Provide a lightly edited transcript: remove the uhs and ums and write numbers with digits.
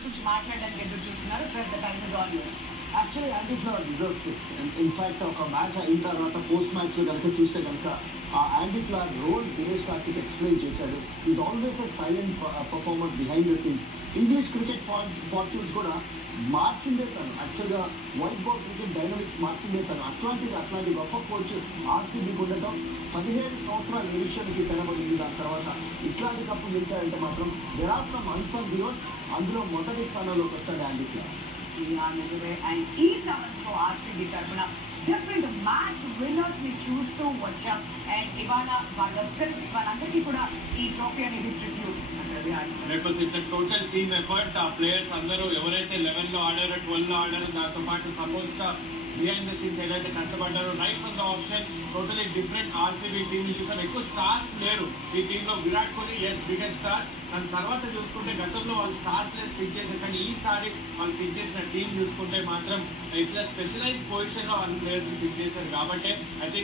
Performance గురించి మాట్లాడడానికి ఎదురు చూస్తున్నారు. Sir, the time is all yours. Actually Andy Flower deserves this. In fact ఒక మ్యాచ్ అయిన తర్వాత పోస్ట్ మ్యాచ్లో కనుక చూస్తే కనుక ఆ Andy Flower role Dinesh Karthik explain చేశాడు. Is always a silent performer behind the scenes. English cricket fortunes కూడా మార్చిందే తను. యాక్చువల్గా వైట్ బాల్ క్రికెట్ డైనమిక్స్ మార్చిందే తను. అట్లాంటి గొప్ప కోచ్ ఆర్సీబీకి ఉండటం 17 సంవత్సరాల నిరీక్షణకి తెరబడింది. దాని తర్వాత ఇట్లాంటి కప్పు గెలిచారంటే మాత్రం there are some unsung heroes. అందులో మొదటి స్థానంలోకి వస్తాడు యాంటీ ఫ్లవర్. నిజమే. అండ్ ఈ సమయంలో ఆర్సీబీ తరఫున డిఫరెంట్ మ్యాచ్ విన్నర్స్ ని చూస్తూ వచ్చాం. అండ్ ఇవాళ వాళ్ళందరికీ కూడా ఈ ట్రోఫీ అనేది tribute. It's a total team effort. ఆ ప్లేయర్స్ అందరూ ఎవరైతే 11 లో ఆడారో 12 లో ఆడారో దాంతో పాటు సపోజ్ గా బిహైండ్ ద సీన్స్ ఏదైతే కష్టపడ్డారో right from the option totally different RCB team చూసాం. ఎక్కువ స్టార్స్ లేరు ఈ టీంలో. Virat Kohli as biggest star. దాని తర్వాత చూసుకుంటే గతంలో వాళ్ళు స్టార్ ప్లేయర్స్ పిక్ చేశారు, కానీ ఈసారి వాళ్ళు పిక్ చేసిన టీం చూసుకుంటే మాత్రం ఇట్లా స్పెషలైజ్ పొజిషన్లో వాళ్ళు ప్లేయర్స్ పిక్ చేశారు. కాబట్టి ఐ థింక్